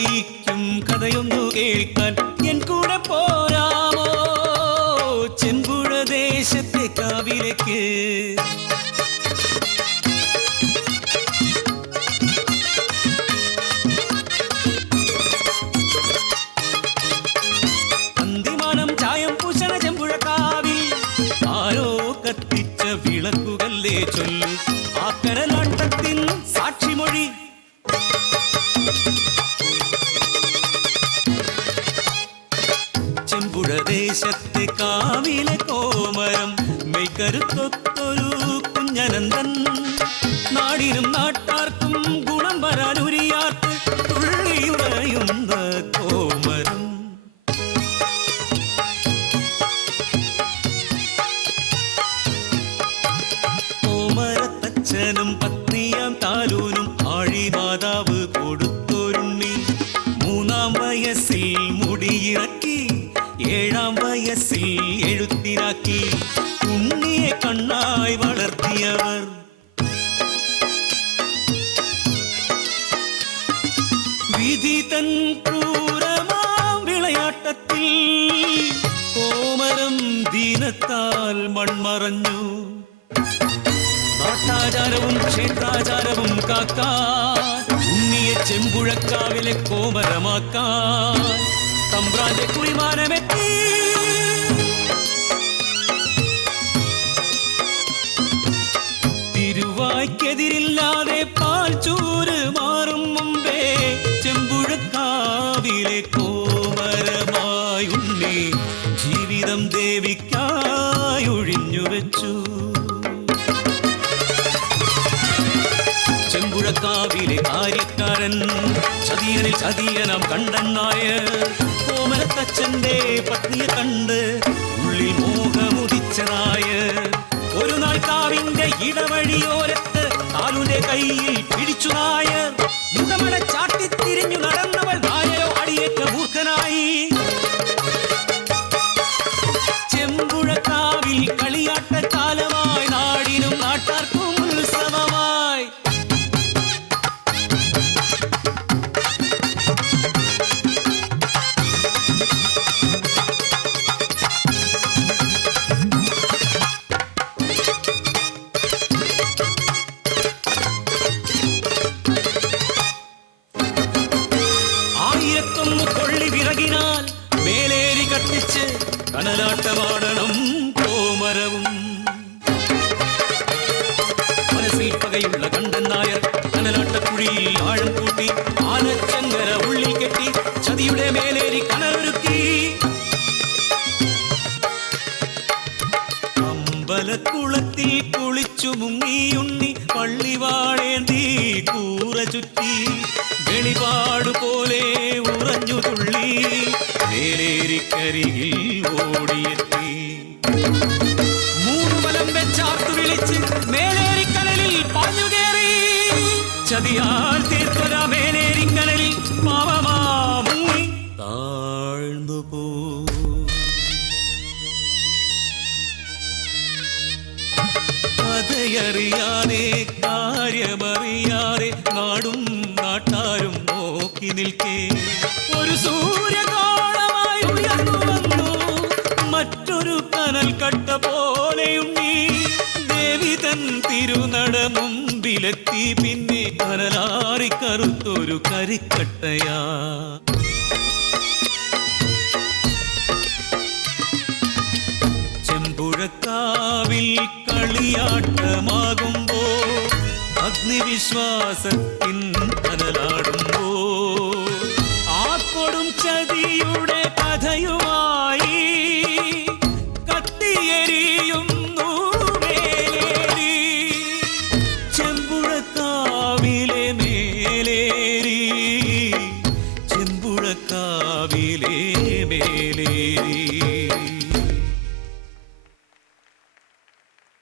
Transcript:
അറിയിക്കും കഥയൊന്നു കേൾക്കാൻ എൻ കൂടെ പോരാമോ ചെമ്പുഴ ദേശത്തെ കാവിലേക്ക്. അന്തിമാനം ചായം പൂശണ ചെമ്പുഴ കാവിൽ ആരോ കത്തിച്ച വിളക്കുകളേ ചൊല്ലു ആ കരലാട്ടത്തിൻ സാക്ഷിമൊഴി. ചെമ്പുഴ ദേശത്തെ കാവിലെ കോമരം മെയ്ക്കരുത്തൊത്തൊരു കുഞ്ഞനന്ദൻ നാടിനും നാട്ടാർക്കും ഗുണം വരാനുരിയാർക്ക് തുള്ളിയുറയുന്ന കോമരം. കോമരത്തച്ഛനും പത്നിയാം താലൂനും ആഴിമാതാവ് കൊടുത്തൊരുണ്ണി 3-ാം വയസ്സിൽ മുടിയിറക്കി 7-ാം വയസ്സിൽ എഴുത്തിനാക്കി ഉണ്ണിയെ കണ്ണായി വളർത്തിയവർ. വിധി തൻ ക്രൂരമാം വിളയാട്ടത്തിൽ കോമരം ദീനത്താൽ മൺമറഞ്ഞു. നാട്ടാചാരവും ക്ഷേത്രാചാരവും കാക്കാൻ ഉണ്ണിയെ ചെമ്പുഴക്കാവിലെ കോമരമാക്കാൻ തമ്പ്രാന്റെ കുറിമാനമെത്തി. തിരുവായ്ക്കെതിരില്ലാതെ പാൽ ചൂര് മാറും മുമ്പേ ചെമ്പുഴക്കാവിലെ കോമരമായി ഉണ്ണി ജീവിതം ദേവിക്കായി ഒഴിഞ്ഞു വെച്ചു. ചെമ്പുഴക്കാവിലെ കാര്യക്കാരൻ ചതിയനിൽ ചതിയനാം കണ്ടൻ നായർ കോമരത്തച്ഛന്റെ പത്നിയെ കണ്ട് ഉള്ളിൽ മോഹമുദിച്ച നായർ ഒരു നാൾ കാവിന്റെ ഇടവഴിയോരത്ത് താലൂന്റെ കയ്യിൽ പിടിച്ചു നായർ. മുഖമട ചാട്ടിത്തിരിഞ്ഞു നടന്നവൾ നായരോ അടിയേറ്റ മൂർഖനായി. ചെമ്പുഴക്കാവിൽ കളിയാട്ട കാലമായി നാടിനും നാട്ടാർക്കും ഉത്സവമായി. വിറകിനാൽ മേലേരി കത്തിച്ച് കനലാട്ടമാടണം കോമരവും. മനസ്സിൽ പകയുള്ള കണ്ടൻ നായർ കനലാട്ടക്കുഴിയിൽ ആഴം കൂട്ടി ആനച്ചങ്ങര ഉള്ളിൽ കെട്ടി ചതിയുടെ മേലേരി കനലൊരുക്കി. അമ്പലക്കുളത്തിൽ കുളിച്ചു മുങ്ങിയുണ്ണി പള്ളിവാളേന്തി കൂറ ചുറ്റി വെളിപാടുപോലെ ഉറഞ്ഞു തുള്ളി മേലേരിക്കരികിൽ ഓടിയെത്തി. 3 വലം വെച്ചാർത്തു വിളിച്ച് മേലേരിക്കനലിൽ പാഞ്ഞുകേറി. ചതിയാൽ തീർത്തൊര മേലേരിക്കനലിൽ പാവമാമുങ്ങി താഴ്ന്നു പോ. കഥയറിയാതെ കാര്യമറിയാതെ നാടും നാട്ടാരും നോക്കി നിൽക്കേ ഒരു സൂര്യകോളമായി ഉയർന്നു വന്നു മറ്റൊരു കനൽ കട്ട പോലെയുണ്ണി. ദേവി തൻ തിരുനട മുമ്പിലെത്തി പിന്നെ കനലാറി കറുത്തൊരു കരിക്കട്ടയാ. ചെമ്പുഴക്കാവിൽ കളിയാട്ടമാകുമ്പോ അഗ്നിവിശ്വാസത്തിൻ കനലാടുമ്പോ ആ കൊടും ചതിയുടെ